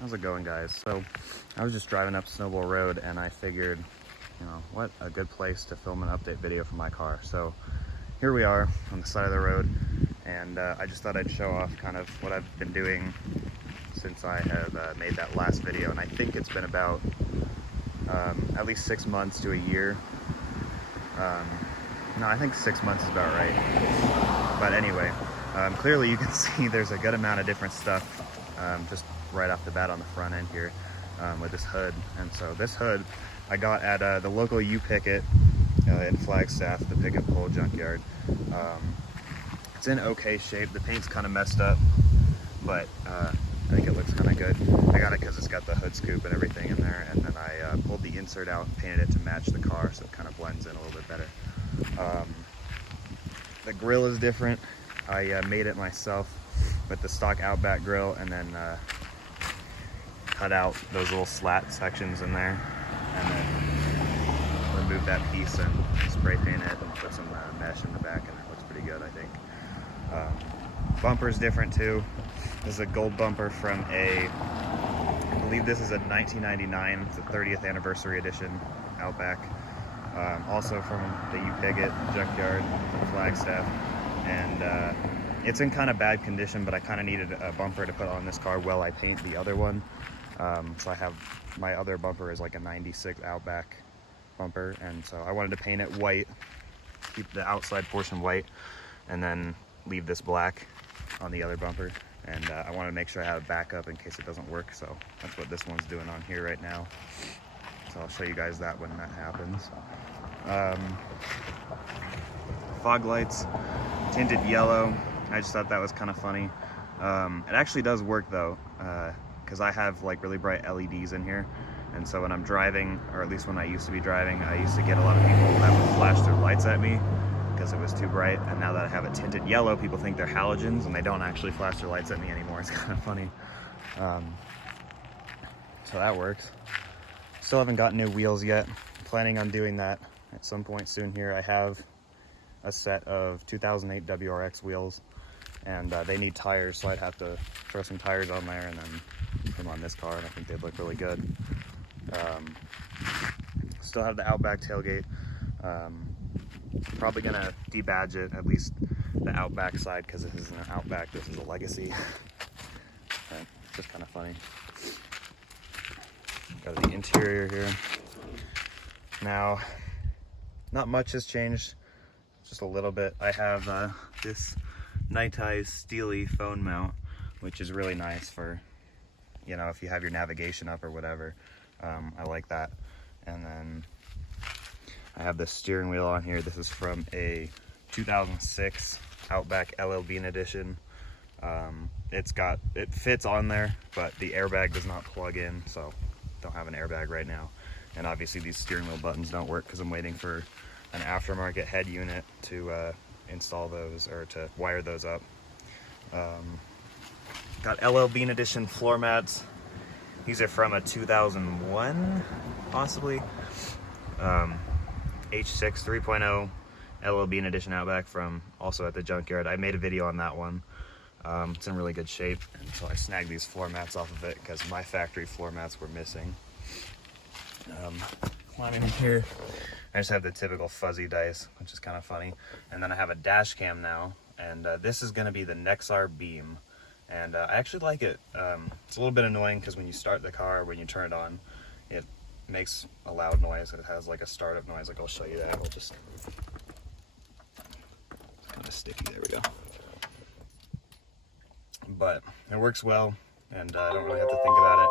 How's it going, guys? So I was just driving up Snowball Road and I figured, what a good place to film an update video for my car. So here we are on the side of the road, and I just thought I'd show off kind of what I've been doing since I have made that last video. And I think it's been about at least 6 months to a year. No, I think 6 months is about right. But anyway, clearly you can see there's a good amount of different stuff just right off the bat on the front end here with this hood. And so this hood I got at the local U-Picket in Flagstaff, the picket pole junkyard. It's in okay shape. The paint's kind of messed up, but I think it looks kind of good. I got it because it's got the hood scoop and everything in there, and then I pulled the insert out and painted it to match the car so it kind of blends in a little bit better. The grill is different. I made it myself with the stock Outback grill, and then cut out those little slat sections in there, and then remove that piece and spray paint it and put some mesh in the back, and it looks pretty good, I think. Bumper's different too. This is a gold bumper from I believe this is a 1999, it's the 30th anniversary edition Outback. Also from the U-Picket junkyard in Flagstaff, and it's in kind of bad condition, but I kind of needed a bumper to put on this car while I paint the other one. So I have, my other bumper is like a 96 Outback bumper, and so I wanted to paint it white, keep the outside portion white, and then leave this black on the other bumper. And I wanted to make sure I have a backup in case it doesn't work, so that's what this one's doing on here right now. So I'll show you guys that when that happens. Fog lights, tinted yellow. I just thought that was kind of funny. It actually does work though, because I have like really bright LEDs in here, and so when I'm driving, or at least when I used to be driving, I used to get a lot of people that would flash their lights at me because it was too bright. And now that I have it tinted yellow, people think they're halogens and they don't actually flash their lights at me anymore. It's kind of funny. So that works. Still haven't got new wheels yet. Planning on doing that at some point soon here. I have a set of 2008 WRX wheels, and they need tires, so I'd have to throw some tires on there and then put them on this car, and I think they'd look really good. Still have the Outback tailgate. Probably gonna debadge it, at least the Outback side, because this isn't an Outback, this is a Legacy. Just kind of funny. Got the interior here. Now, not much has changed, just a little bit. I have this Nitized Steely phone mount, which is really nice for, if you have your navigation up or whatever. I like that. And then I have this steering wheel on here. This is from a 2006 Outback LL Bean edition. It fits on there, but the airbag does not plug in, so don't have an airbag right now. And obviously these steering wheel buttons don't work because I'm waiting for an aftermarket head unit to install those, or to wire those up. Got LL Bean edition floor mats. These are from a 2001, possibly. H6 3.0 LL Bean edition Outback from also at the junkyard. I made a video on that one. It's in really good shape, and so I snagged these floor mats off of it because my factory floor mats were missing. Climbing in here, I just have the typical fuzzy dice, which is kind of funny. And then I have a dash cam now, and this is going to be the Nexar Beam. And I actually like it. It's a little bit annoying because when you start the car, when you turn it on, it makes a loud noise. It has like a startup noise. Like, I'll show you that. We'll just, it's kind of sticky. There we go. But it works well, and I don't really have to think about it.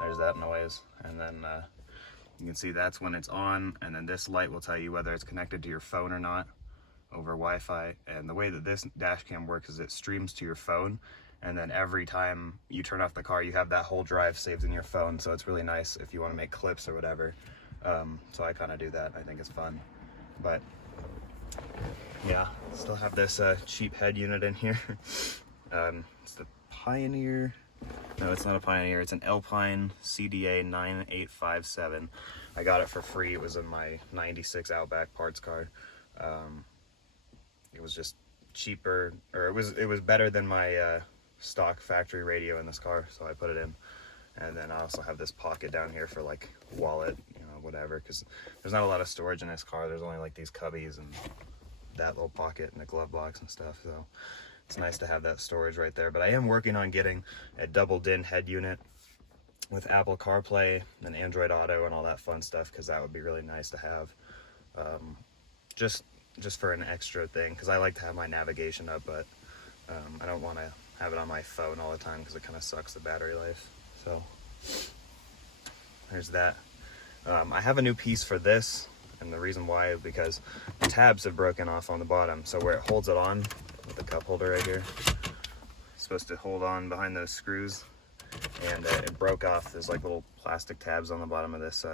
There's that noise, and then you can see that's when it's on, and then this light will tell you whether it's connected to your phone or not over Wi-Fi. And the way that this dash cam works is it streams to your phone, and then every time you turn off the car, you have that whole drive saved in your phone. So it's really nice if you want to make clips or whatever. So I kind of do that. I think it's fun. But yeah, still have this cheap head unit in here. It's the Pioneer. No, it's not a Pioneer. It's an Alpine CDA 9857. I got it for free. It was in my 96 Outback parts card. It was just cheaper, or it was better than my stock factory radio in this car, so I put it in. And then I also have this pocket down here for like wallet, you know, whatever, because there's not a lot of storage in this car. There's only like these cubbies and that little pocket and a glove box and stuff. So it's nice to have that storage right there. But I am working on getting a double DIN head unit with Apple CarPlay and Android Auto and all that fun stuff, because that would be really nice to have. Just for an extra thing, because I like to have my navigation up, but I don't want to have it on my phone all the time because it kind of sucks the battery life. So there's that. I have a new piece for this, and the reason why is because the tabs have broken off on the bottom. So where it holds it on with the cup holder right here, it's supposed to hold on behind those screws, and it broke off. There's like little plastic tabs on the bottom of this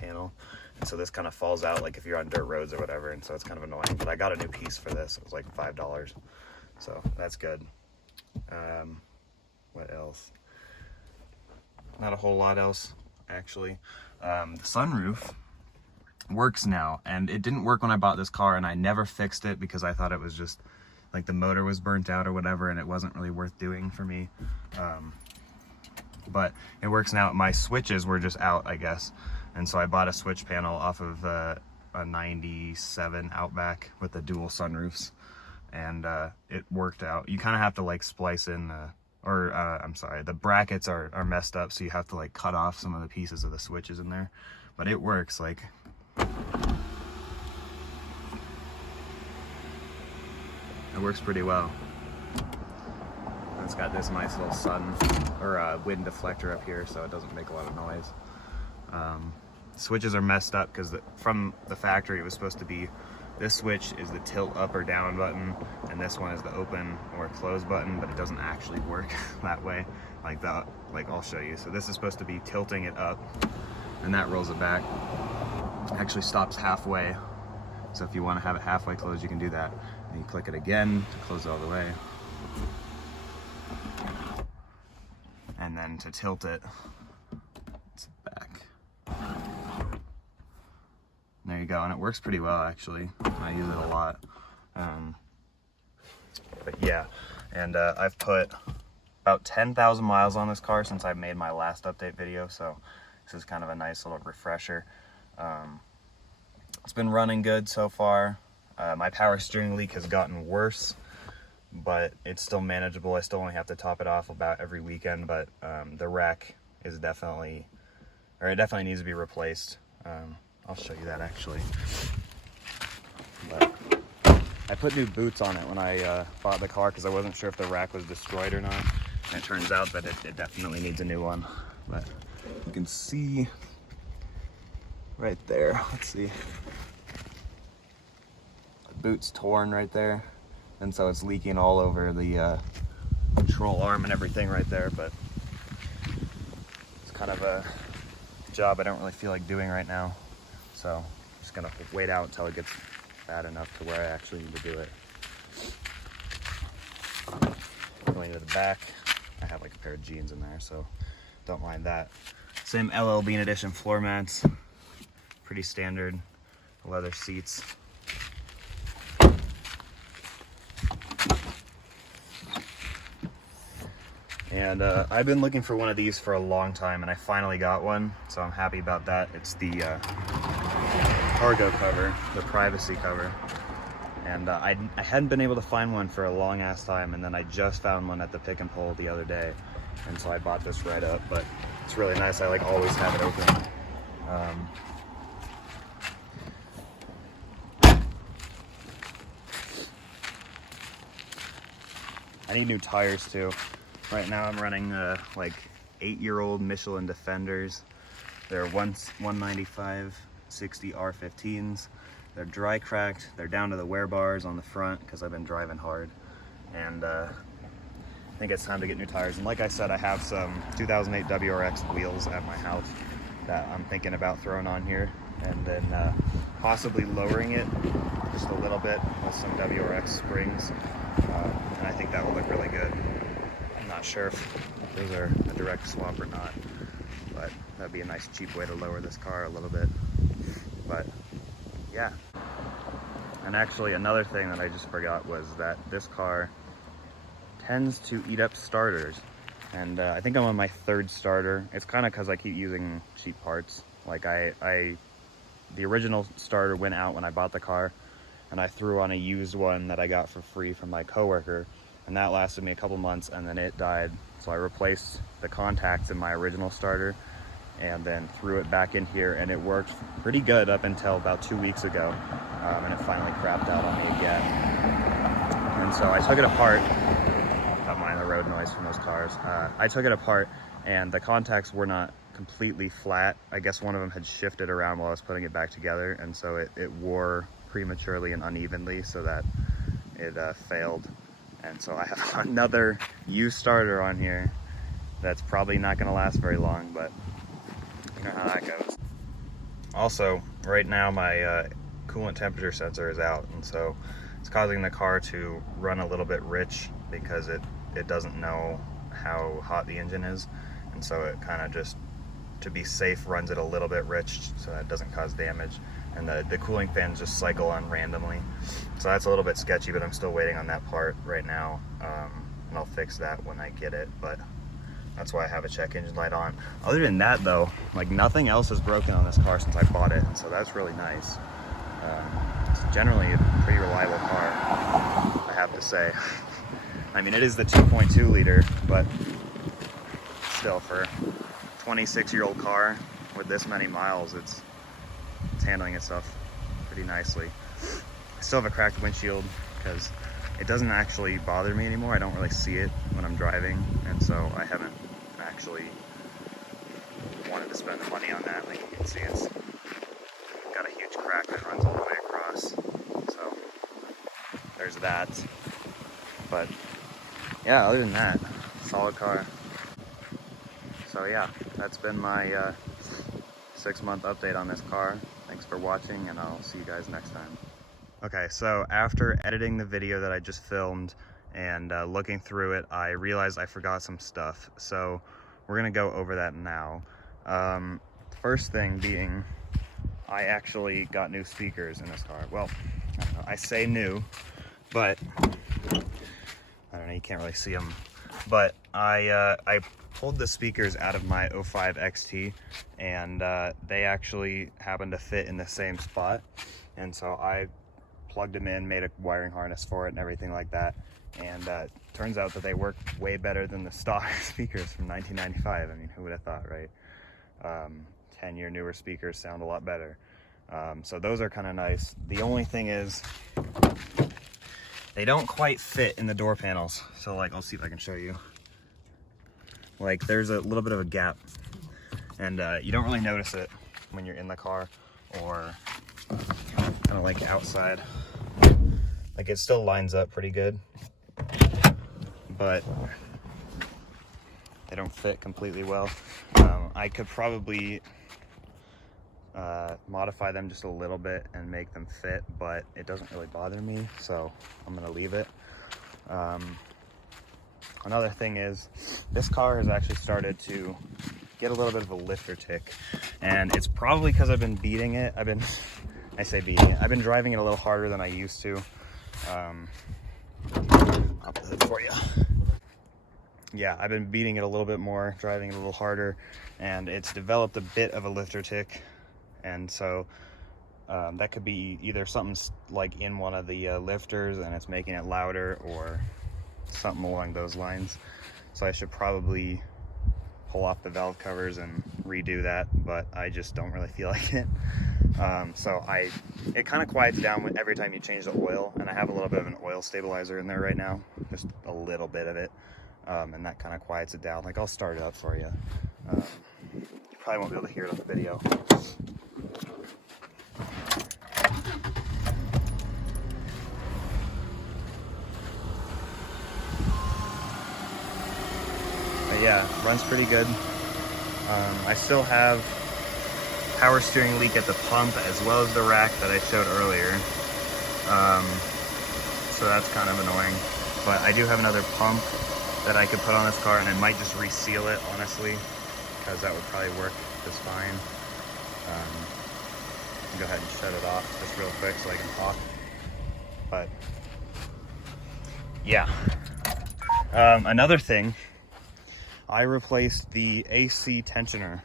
panel, and so this kind of falls out like if you're on dirt roads or whatever, and so it's kind of annoying. But I got a new piece for this. It was like $5, so that's good. What else? Not a whole lot else, actually. The sunroof works now, and it didn't work when I bought this car, and I never fixed it because I thought it was just like the motor was burnt out or whatever, and it wasn't really worth doing for me. But it works now. My switches were just out, I guess, and so I bought a switch panel off of a 97 Outback with the dual sunroofs, and it worked out. You kind of have to like splice in I'm sorry, the brackets are messed up, so you have to like cut off some of the pieces of the switches in there, but it works. Like, it works pretty well. It's got this nice little wind deflector up here, so it doesn't make a lot of noise. Switches are messed up because from the factory it was supposed to be, this switch is the tilt up or down button, and this one is the open or close button, but it doesn't actually work that way. Like I'll show you. So this is supposed to be tilting it up, and that rolls it back. It actually stops halfway. So if you want to have it halfway closed, you can do that. And you click it again to close it all the way. And then to tilt it, it's back. There you go, and it works pretty well actually. I use it a lot. But yeah, and I've put about 10,000 miles on this car since I made my last update video, so this is kind of a nice little refresher. It's been running good so far. My power steering leak has gotten worse, but it's still manageable. I still only have to top it off about every weekend, but the rack is definitely needs to be replaced. I'll show you that actually. But I put new boots on it when I bought the car because I wasn't sure if the rack was destroyed or not. And it turns out that it definitely needs a new one. But you can see right there, let's see. The boot's torn right there. And so it's leaking all over the control arm and everything right there. But it's kind of a job I don't really feel like doing right now. So I'm just gonna wait out until it gets bad enough to where I actually need to do it. Going to the back, I have like a pair of jeans in there, so don't mind that. Same LL Bean Edition floor mats, pretty standard leather seats. And I've been looking for one of these for a long time, and I finally got one, so I'm happy about that. It's the cargo cover, the privacy cover, and I hadn't been able to find one for a long ass time, and then I just found one at the pick and pull the other day, and so I bought this right up. But it's really nice. I like always have it open. I need new tires too. Right now I'm running like 8-year-old Michelin Defenders. They're 195 60 R15s. They're dry cracked. They're down to the wear bars on the front because I've been driving hard. And I think it's time to get new tires. And like I said, I have some 2008 WRX wheels at my house that I'm thinking about throwing on here, and then possibly lowering it just a little bit with some WRX springs. And I think that will look really good. I'm not sure if those are a direct swap or not, but that'd be a nice cheap way to lower this car a little bit. But yeah. And actually another thing that I just forgot was that this car tends to eat up starters. and I think I'm on my third starter. It's kind of because I keep using cheap parts. Like the original starter went out when I bought the car, and I threw on a used one that I got for free from my coworker, and that lasted me a couple months, and then it died. So I replaced the contacts in my original starter and then threw it back in here, and it worked pretty good up until about 2 weeks ago, and it finally crapped out on me again. And so I took it apart. Don't mind the road noise from those cars. I took it apart, and the contacts were not completely flat. I guess one of them had shifted around while I was putting it back together, and so it wore prematurely and unevenly, so that it failed. And so I have another used starter on here that's probably not going to last very long, but you know how that goes. Also, right now my coolant temperature sensor is out, and so it's causing the car to run a little bit rich because it doesn't know how hot the engine is, and so it kind of just, to be safe, runs it a little bit rich so that it doesn't cause damage. And the cooling fans just cycle on randomly, so that's a little bit sketchy, but I'm still waiting on that part right now, and I'll fix that when I get it. But that's why I have a check engine light on. Other than that though, like, nothing else is broken on this car since I bought it, and so that's really nice. It's generally a pretty reliable car, I have to say. I mean, it is the 2.2 liter, but still, for a 26-year-old car with this many miles, it's handling itself pretty nicely. I still have a cracked windshield because it doesn't actually bother me anymore. I don't really see it when I'm driving, and so I haven't actually wanted to spend the money on that. Like, you can see, it's got a huge crack that runs all the way across, so there's that. But yeah, other than that, solid car. So yeah, that's been my 6-month update on this car. Thanks for watching, and I'll see you guys next time. Okay, so after editing the video that I just filmed and looking through it, I realized I forgot some stuff. So we're gonna go over that now. First thing being, I actually got new speakers in this car. Well, I don't know, I say new, but I don't know, you can't really see them. But I pulled the speakers out of my 05 XT, and they actually happen to fit in the same spot, and so I plugged them in, made a wiring harness for it and everything like that, and turns out that they work way better than the stock speakers from 1995. I mean, who would have thought, right? 10-year newer speakers sound a lot better. So those are kind of nice. The only thing is, they don't quite fit in the door panels. So, like, I'll see if I can show you. Like, there's a little bit of a gap, and you don't really notice it when you're in the car or kind of like outside. Like, it still lines up pretty good, but they don't fit completely well. I could probably modify them just a little bit and make them fit, but it doesn't really bother me, so I'm gonna leave it. Another thing is, this car has actually started to get a little bit of a lifter tick, and it's probably because I've been beating it. I've been driving it a little harder than I used to. I'll put it for you. Yeah, I've been beating it a little bit more, driving it a little harder, and it's developed a bit of a lifter tick. And so that could be either something like in one of the lifters and it's making it louder, or something along those lines. So I should probably pull off the valve covers and redo that, but I just don't really feel like it. So it kind of quiets down every time you change the oil, and I have a little bit of an oil stabilizer in there right now, just a little bit of it, and that kind of quiets it down. Like, I'll start it up for you. You probably won't be able to hear it on the video. But yeah, runs pretty good. I still have power steering leak at the pump as well as the rack that I showed earlier. So that's kind of annoying. But I do have another pump that I could put on this car, and I might just reseal it, honestly, because that would probably work just fine. Go ahead and shut it off just real quick so I can talk. But yeah, another thing, I replaced the AC tensioner,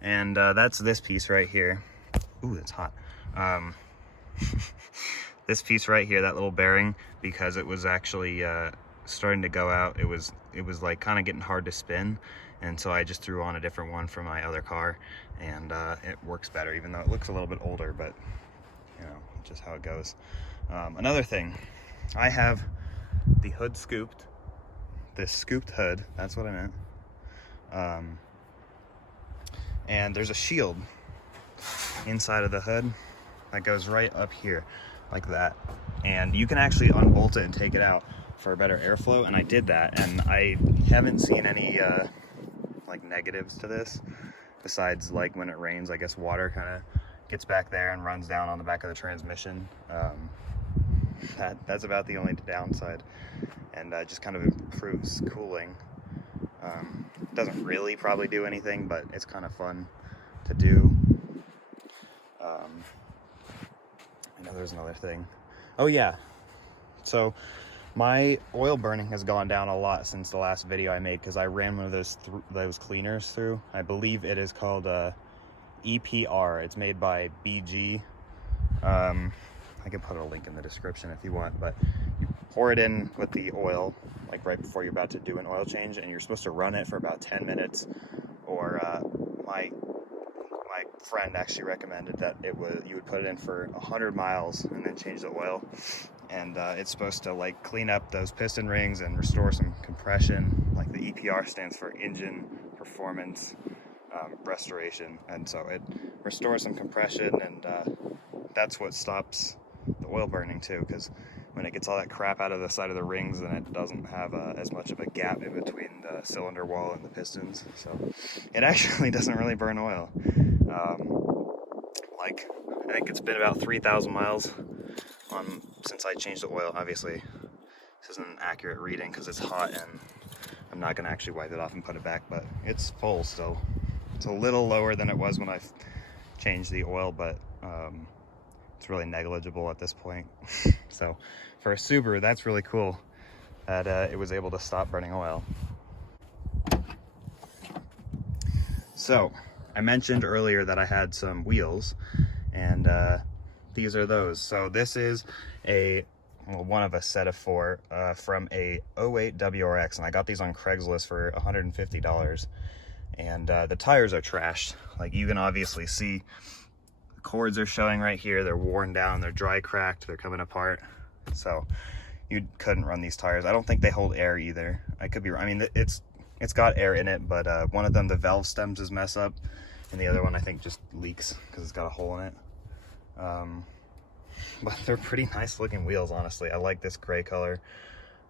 and that's this piece right here. Ooh, it's hot. This piece right here, that little bearing, because it was actually starting to go out. It was like kind of getting hard to spin, and so I just threw on a different one for my other car, and it works better, even though it looks a little bit older, but you know, just how it goes. Another thing, I have the hood scooped, this scooped hood, that's what I meant. And there's a shield inside of the hood that goes right up here like that, and you can actually unbolt it and take it out for better airflow, and I did that, and I haven't seen any like negatives to this, besides like when it rains, I guess water kind of gets back there and runs down on the back of the transmission. That's about the only downside, and just kind of improves cooling. Doesn't really probably do anything, but it's kind of fun to do. I know there's another thing. Oh yeah, so my oil burning has gone down a lot since the last video I made, because I ran one of those cleaners through. I believe it is called EPR. It's made by BG. I can put a link in the description if you want, but you pour it in with the oil like right before you're about to do an oil change, and you're supposed to run it for about 10 minutes, or my friend actually recommended that you would put it in for 100 miles and then change the oil, and it's supposed to like clean up those piston rings and restore some compression. Like the EPR stands for engine performance restoration, and so it restores some compression, and that's what stops the oil burning too, because when it gets all that crap out of the side of the rings, then it doesn't have as much of a gap in between the cylinder wall and the pistons, so it actually doesn't really burn oil. Like, I think it's been about 3,000 miles since I changed the oil. Obviously this isn't an accurate reading because it's hot, and I'm not going to actually wipe it off and put it back, but it's full still. It's a little lower than it was when I changed the oil, but it's really negligible at this point. So for a Subaru, that's really cool that it was able to stop burning oil. So I mentioned earlier that I had some wheels, and these are those. So this is one of a set of 4 from a 08 WRX, and I got these on Craigslist for $150. And the tires are trashed. Like, you can obviously see the cords are showing right here. They're worn down, they're dry cracked, they're coming apart. So you couldn't run these tires. I don't think they hold air either. I could be wrong. I mean, it's got air in it, but one of them, the valve stems is messed up, and the other one I think just leaks because it's got a hole in it. But they're pretty nice looking wheels, honestly. I like this gray color.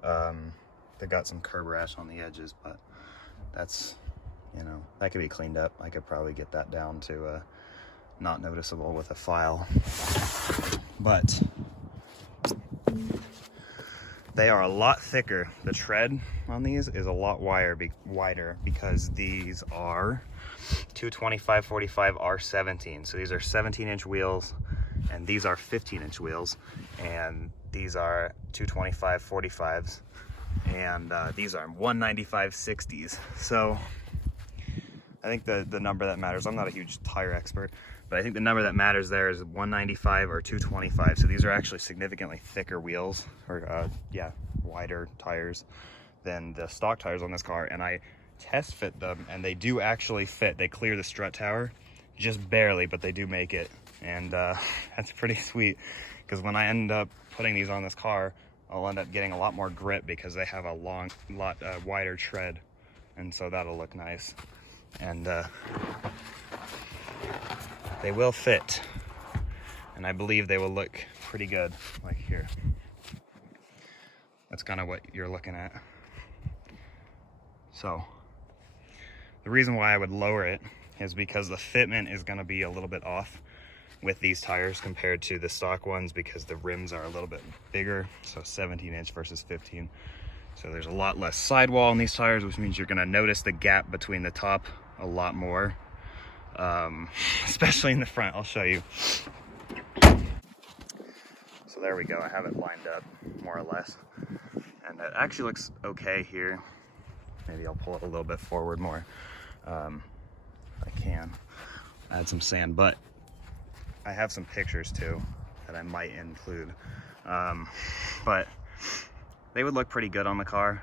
They got some curb rash on the edges, but that's, you know, that could be cleaned up. I could probably get that down to not noticeable with a file. But they are a lot thicker. The tread on these is a lot wider because these are 225/45 R17. So these are 17-inch wheels, and these are 15-inch wheels, and these are 225/45s, and these are 195/60s. So I think the number that matters, I'm not a huge tire expert, but I think the number that matters there is 195 or 225. So these are actually significantly thicker wheels, or yeah, wider tires than the stock tires on this car. And I test fit them, and they do actually fit. They clear the strut tower, just barely, but they do make it. And that's pretty sweet, because when I end up putting these on this car, I'll end up getting a lot more grip because they have a lot wider tread, and so that'll look nice. And they will fit, and I believe they will look pretty good. Like here, that's kind of what you're looking at. So the reason why I would lower it is because the fitment is going to be a little bit off with these tires compared to the stock ones, because the rims are a little bit bigger, so 17-inch versus 15. So there's a lot less sidewall in these tires, which means you're going to notice the gap between the top a lot more, especially in the front. I'll show you. So there we go. I have it lined up more or less, and it actually looks okay here. Maybe I'll pull it a little bit forward more if I can. Add some sand, but I have some pictures too that I might include. But they would look pretty good on the car,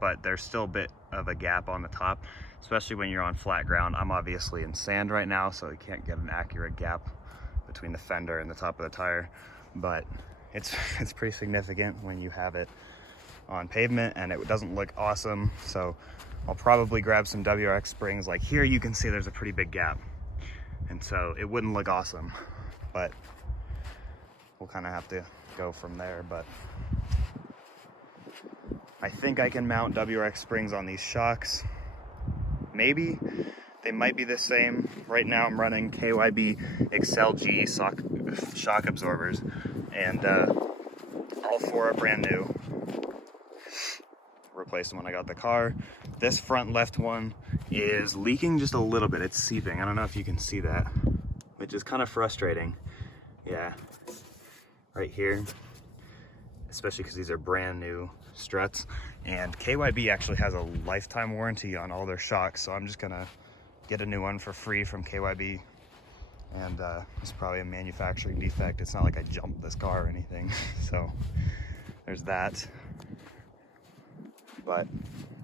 but there's still a bit of a gap on the top, especially when you're on flat ground. I'm obviously in sand right now, so you can't get an accurate gap between the fender and the top of the tire, but it's pretty significant when you have it on pavement, and it doesn't look awesome. So I'll probably grab some WRX springs. Like here you can see there's a pretty big gap, and so it wouldn't look awesome, but we'll kind of have to go from there. But I think I can mount WRX springs on these shocks. Maybe they might be the same. Right now I'm running KYB Excel G shock absorbers, and all four are brand new. Replaced them when I got the car. This front left one is leaking just a little bit. It's seeping. I don't know if you can see that, which is kind of frustrating. Yeah, right here, especially because these are brand new struts, and KYB actually has a lifetime warranty on all their shocks, so I'm just gonna get a new one for free from KYB. And it's probably a manufacturing defect. It's not like I jumped this car or anything. So there's that. But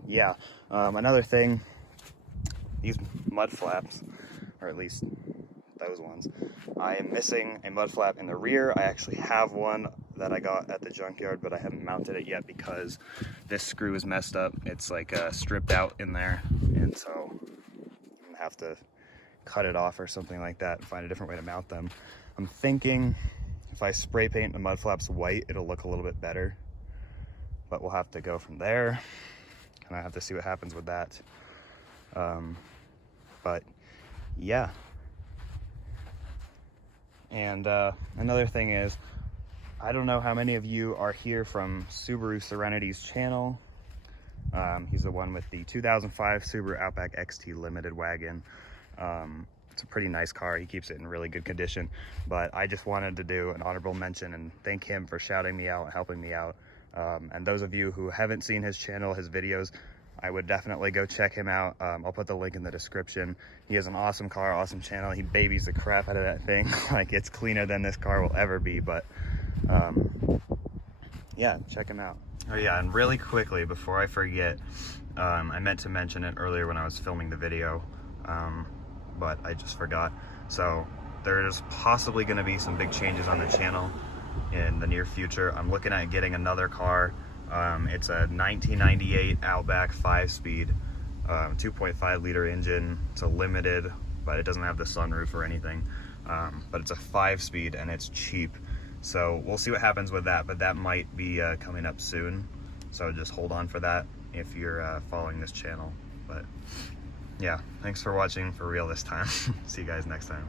yeah, another thing, these mud flaps, or at least those ones, I am missing a mud flap in the rear. I actually have one that I got at the junkyard, but I haven't mounted it yet because this screw is messed up. It's like stripped out in there, and so I'm gonna have to cut it off or something like that and find a different way to mount them. I'm thinking if I spray paint the mud flaps white, it'll look a little bit better, but we'll have to go from there, and I have to see what happens with that. But yeah. And another thing is, I don't know how many of you are here from Subaru Serenity's channel. He's the one with the 2005 Subaru Outback XT Limited wagon. It's a pretty nice car. He keeps it in really good condition, but I just wanted to do an honorable mention and thank him for shouting me out and helping me out. And those of you who haven't seen his channel, his videos, I would definitely go check him out. I'll put the link in the description. He has an awesome car, awesome channel. He babies the crap out of that thing. Like, it's cleaner than this car will ever be, but yeah, check him out. Oh yeah, and really quickly, before I forget, I meant to mention it earlier when I was filming the video, but I just forgot. So there's possibly gonna be some big changes on the channel in the near future. I'm looking at getting another car. It's a 1998 Outback 5-speed, 2.5 liter engine. It's a limited, but it doesn't have the sunroof or anything. But it's a 5-speed and it's cheap. So we'll see what happens with that, but that might be coming up soon. So just hold on for that if you're following this channel. But yeah, thanks for watching for real this time. See you guys next time.